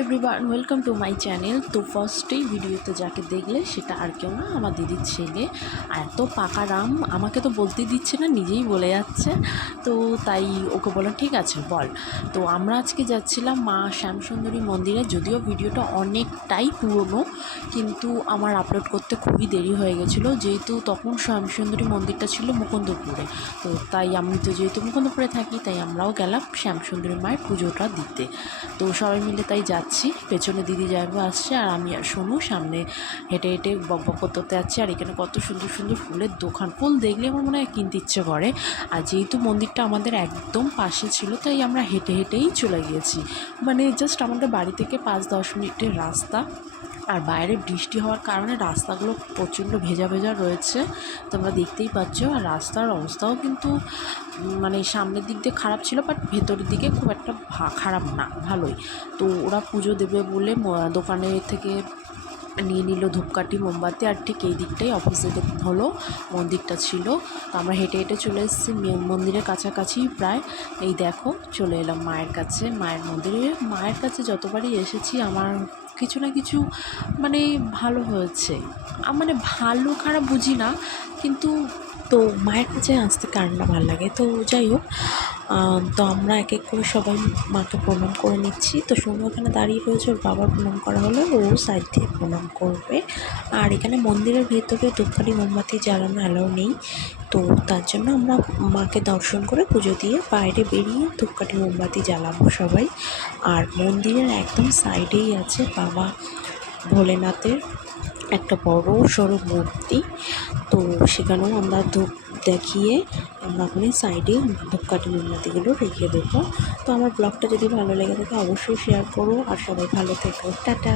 Everyone, welcome to my channel. তো ফার্স্টেই ভিডিওতে যাকে দেখলে সেটা আর কেউ না, আমার দিদির ছেলে। এত পাকা রাম, আমাকে তো বলতেই দিচ্ছে না, নিজেই বলে যাচ্ছে। তো তাই ওকে বললাম ঠিক আছে বল। তো আমরা আজকে যাচ্ছিলাম মা শ্যামসুন্দরী মন্দিরে। যদিও ভিডিওটা অনেকটাই পুরনো, কিন্তু আমার আপলোড করতে খুবই দেরি হয়ে গেছিলো, যেহেতু তখন শ্যামসুন্দরী মন্দিরটা ছিল মুকুন্দপুরে। তো তাই আমি তো যেহেতু মুকুন্দপুরে থাকি, তাই আমরাও গেলাম শ্যামসুন্দরী মায়ের পুজোটা দিতে। তো সবাই মিলে তাই যাচ্ছি, পেছনে দিদি যাইবো আসছে, আর আমি আর সোনু সামনে হেঁটে হেঁটে বকবক করতে যাচ্ছি। আর এখানে কত সুন্দর সুন্দর ফুলের দোকান, ফুল দেখলে আমার মনে হয় কিনতে ইচ্ছে করে। আর যেহেতু মন্দিরটা আমাদের একদম পাশে ছিল, তাই আমরা হেঁটে হেঁটেই চলে গিয়েছি। মানে জাস্ট আমাদের বাড়ি থেকে 5-10 মিনিটের রাস্তা। আর বাইরে বৃষ্টি হওয়ার কারণে রাস্তাগুলো প্রচণ্ড ভেজা ভেজা রয়েছে, তোমরা দেখতেই পাচ্ছ। আর রাস্তার অবস্থাও কিন্তু মানে সামনের দিক দিয়ে খারাপ ছিল, বাট ভেতরের দিকে খুব একটা খারাপ না, ভালোই। তো ওরা পুজো দেবে বলে দোকানের থেকে নিয়ে নিল ধূপকাঠি, মোমবাতি। আর ঠিক এই দিকটাই অপোজিটে হলো মন্দিরটা ছিল। তো আমরা হেঁটে হেঁটে চলে এসেছি মন্দিরের কাছাকাছি প্রায়। এই দেখো চলে এলাম মায়ের কাছে, মায়ের মন্দিরে। মায়ের কাছে যতবারই এসেছি আমার কিছু না কিছু মানে ভালো হয়েছে। মানে ভালো খারাপ বুঝি না, কিন্তু তো মায়ের কাছে আসতে কার না ভালো লাগে। তো যাই হোক, তো আমরা এক এক করে সবাই মাকে প্রণাম করে নিচ্ছি। তো সোনু এখানে দাঁড়িয়ে রয়েছে, ওর বাবার প্রণাম করা হলে ও সাইড দিয়ে প্রণাম করবে। আর এখানে মন্দিরের ভেতরে ধূপকাঠি মোমবাতি জ্বালানো অ্যালাউ নেই, তো তার জন্য আমরা মাকে দর্শন করে পুজো দিয়ে বাইরে বেরিয়ে ধূপকাঠি মোমবাতি জ্বালাবো সবাই। আর মন্দিরের একদম সাইডেই আছে বাবা ভোলেনাথের একটা বড় সড়ো মূর্তি। তো সেখানেও আমরা ধূপ দেখিয়ে আমরা ওখানে সাইডে ধূপকাঠি মোমবাতিগুলো রেখে দেবো। তো আমার ব্লগটা যদি ভালো লেগে থাকে অবশ্যই শেয়ার করো, আর সবাই ভালো থেকো, টাটা।